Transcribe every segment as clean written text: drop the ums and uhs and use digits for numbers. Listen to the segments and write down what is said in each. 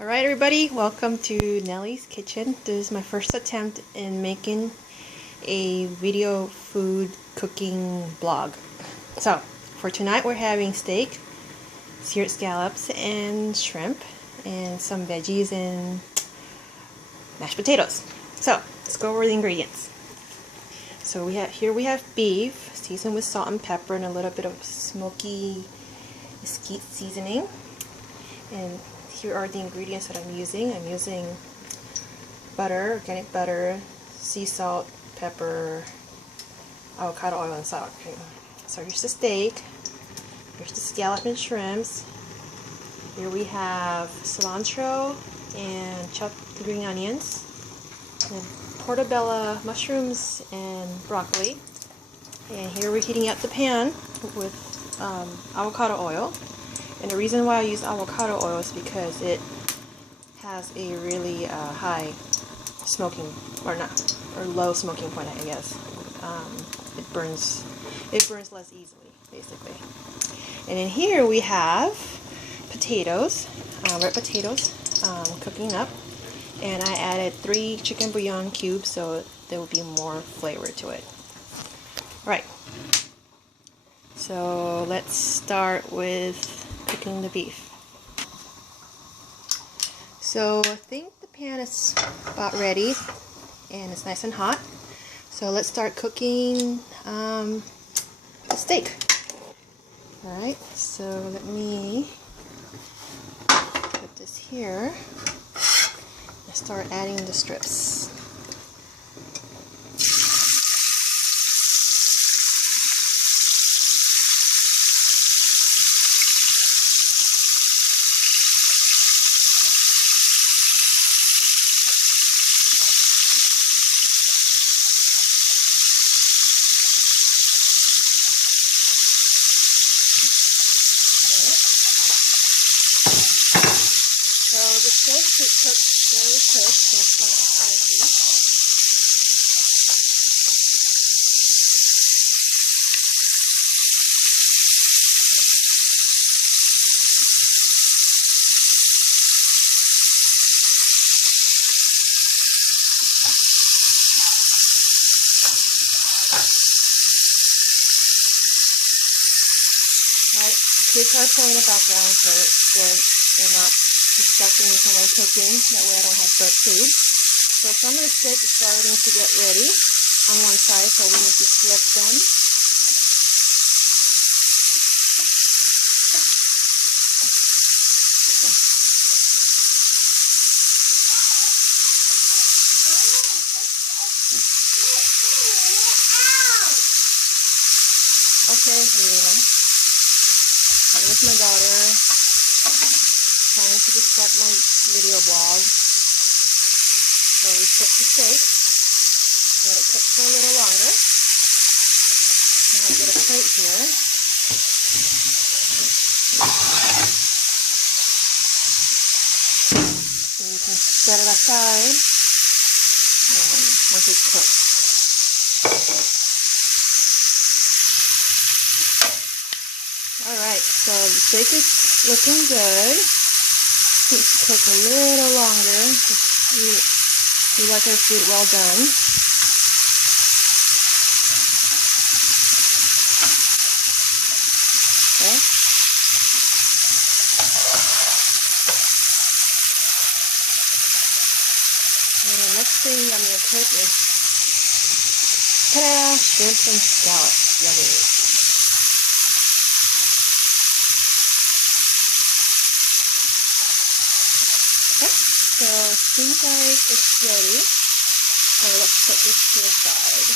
Alright everybody, welcome to Nellie's Kitchen. This is my first attempt in making a video food cooking blog. So, for tonight we're having steak, seared scallops, and shrimp, and some veggies and mashed potatoes. So, let's go over the ingredients. So we have beef, seasoned with salt and pepper and a little bit of smoky mesquite seasoning. And here are the ingredients that I'm using. I'm using butter, organic butter, sea salt, pepper, avocado oil, and sour cream. So here's the steak. Here's the scallop and shrimps. Here we have cilantro and chopped green onions, and portobello mushrooms and broccoli. And here we're heating up the pan with avocado oil. And the reason why I use avocado oil is because it has a really high smoking, or low smoking point, I guess. It burns less easily, basically. And in here we have potatoes, red potatoes, cooking up. And I added 3 chicken bouillon cubes, so there will be more flavor to it. Right. So let's start with cooking the beef. So I think the pan is about ready and it's nice and hot. So let's start cooking the steak. Alright, so let me put this here and start adding the strips. So the steak should cook very quick because it's on a high heat. Right, kids are playing in the background, so they're not distracting me from my cooking. That way I don't have burnt food. So some of the steak is starting to get ready on one side, so we need to flip them. Okay, here. There's my daughter trying to distract my video blog. So we flip the steak, let it cook for a little longer. Now I've got a plate here. So you can set it aside once it's cooked. Alright, so the steak is looking good. Needs to cook a little longer. We like our food well done. Okay. And the next thing I'm going to cook is ta-da! Shrimp and scallops. Yummy. So it seems like it's ready. So let's put this to the side.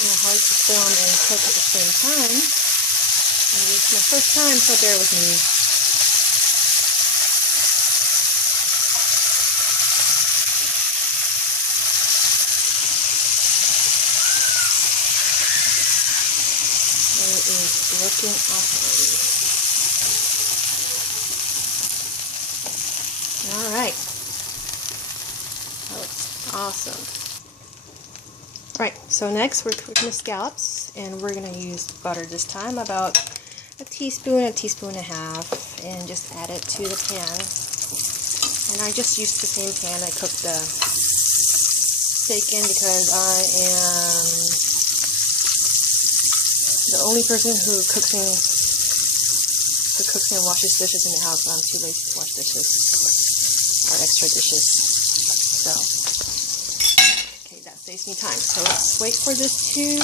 It's hard to film and cook at the same time. It's my first time, so bear with me. It is looking awesome. Alright. Awesome. Alright, so next we're cooking the scallops, and we're going to use butter this time, about a teaspoon and a half, and just add it to the pan. And I just used the same pan I cooked the steak in because I am the only person who cooks and washes dishes in the house. I'm too lazy to wash dishes or extra dishes. So, okay, that saves me time. So let's wait for this to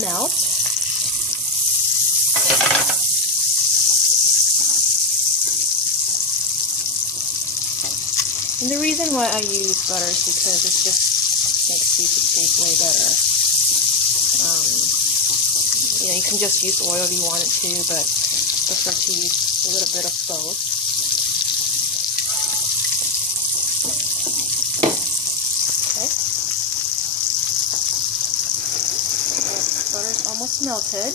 melt. And the reason why I use butter is because it just makes food taste way better. You know, you can just use oil if you wanted to, but I prefer to use a little bit of both. Okay. So butter's almost melted.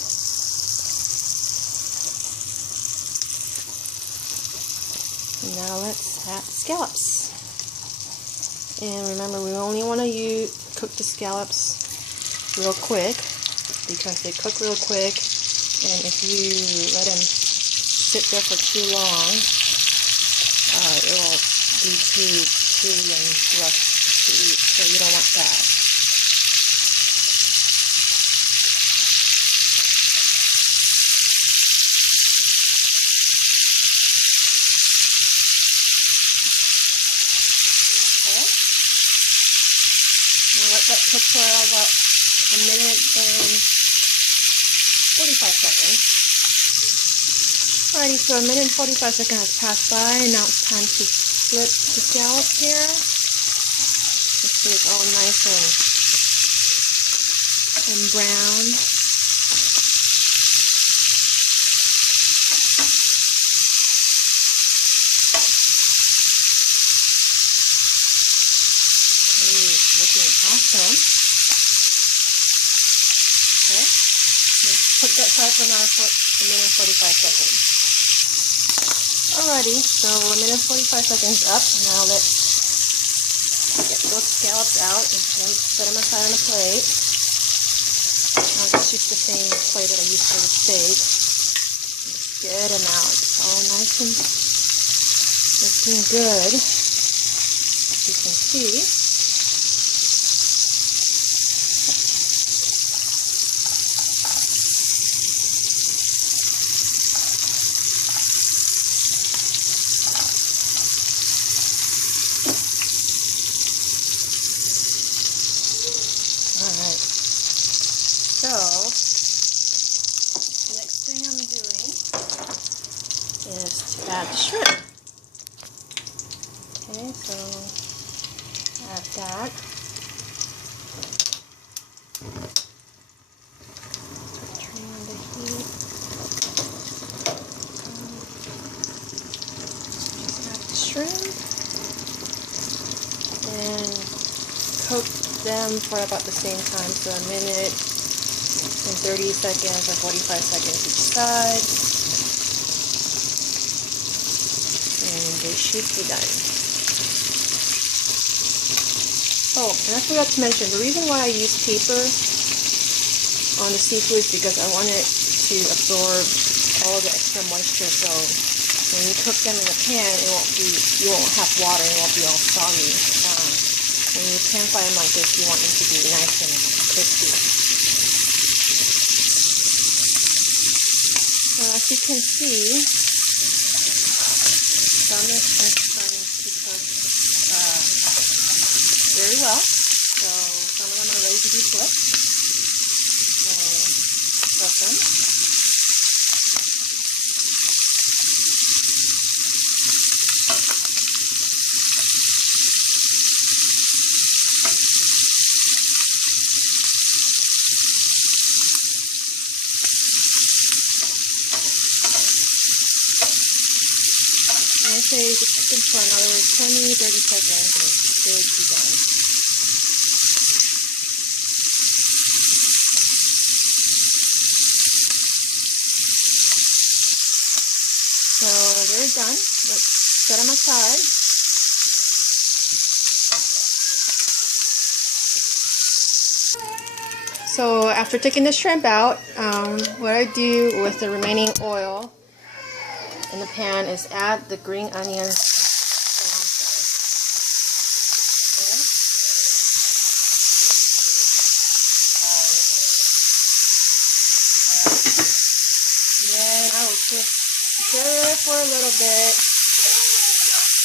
Now let's add scallops. And remember, we only want to cook the scallops real quick because they cook real quick, and if you let them sit there for too long, it will be too chewy and rough to eat, so you don't want that. Let that cook for about a minute and 45 seconds. Alrighty, so a minute and 45 seconds has passed by, and now it's time to flip the scallops here. This is all nice and brown. Looking awesome. Okay, let's put that aside for now for a minute and 45 seconds. Alrighty, so a minute and 45 seconds up. Now let's get those scallops out and set them aside on a plate. I'll just use the same plate that I used for the steak. Just get them out. It's all nice and looking good, as you can see. Alright, so next thing I'm doing is to add the shrimp. Okay, so add that. Turn on the heat. Just add the shrimp and cook them for about the same time, so a minute and 30 seconds or 45 seconds each side, and they should be done. Oh, and I forgot to mention, the reason why I use paper on the seafood is because I want it to absorb all the extra moisture, so when you cook them in the pan, you won't have water, it won't be all soggy. When you pan fry them like this, you want them to be nice and crispy. So as you can see, some is starting to cook very well. So some of them are ready to be flipped. So flip them. I say just cook them for another 20-30 seconds and they should be done. So they're done. Let's set them aside. So after taking the shrimp out, what I do with the remaining oil in the pan is add the green onions. Then I will just stir it for a little bit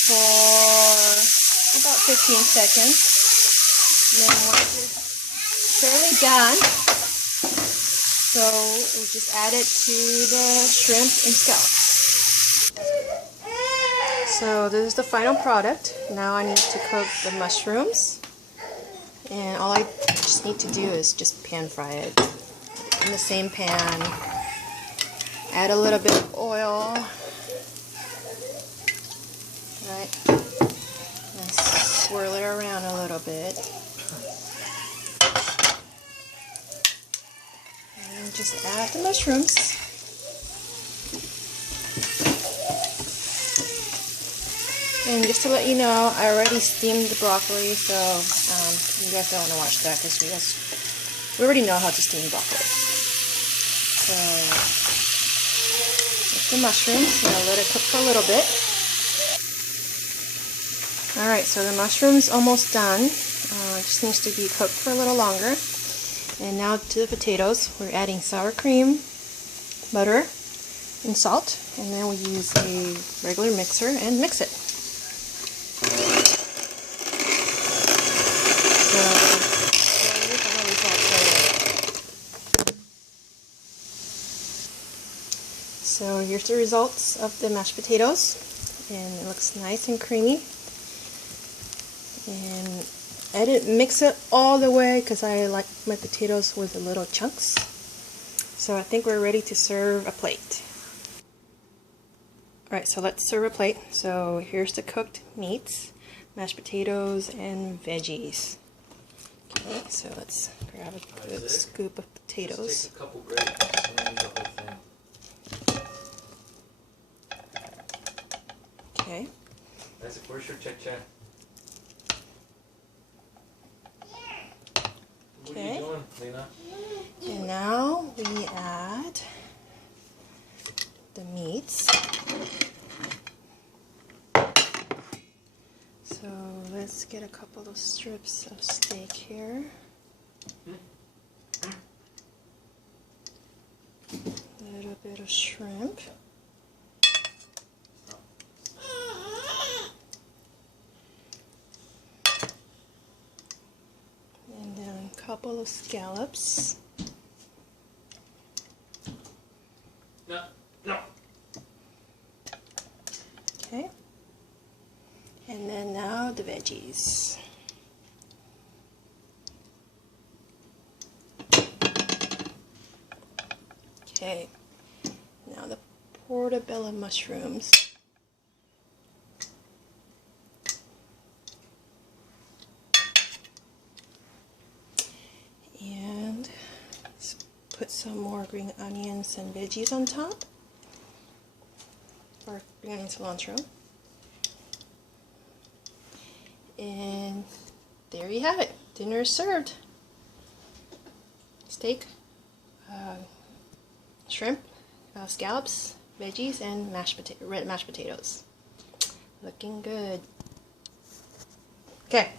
for about 15 seconds. And then once it's fairly done, so we just add it to the shrimp and scallops. So this is the final product. Now I need to cook the mushrooms, and all I just need to do is just pan fry it in the same pan. Add a little bit of oil, right, and swirl it around a little bit, and just add the mushrooms. And just to let you know, I already steamed the broccoli, so you guys don't want to watch that because we already know how to steam broccoli. So the mushrooms, and I'll let it cook for a little bit. Alright, so the mushroom's almost done. It just needs to be cooked for a little longer. And now to the potatoes. We're adding sour cream, butter, and salt. And then we use a regular mixer and mix it. So here's the results of the mashed potatoes, and it looks nice and creamy. And I didn't mix it all the way because I like my potatoes with the little chunks. So I think we're ready to serve a plate. Alright, so let's serve a plate. So here's the cooked meats, mashed potatoes, and veggies. Okay, so let's grab a good scoop of potatoes. Let's take a couple grapes. I don't need the whole thing. Okay. Isaac, where's your check? What are you doing, Lena? And now we add the meats. So let's get a couple of strips of steak here. A little bit of shrimp. And then a couple of scallops. No. Okay. And then now the veggies. Okay. Now the portobello mushrooms. And let's put some more green onions and veggies on top. Or green onion cilantro. And there you have it. Dinner is served. Steak, shrimp, scallops, veggies, and red mashed potatoes. Looking good. Okay.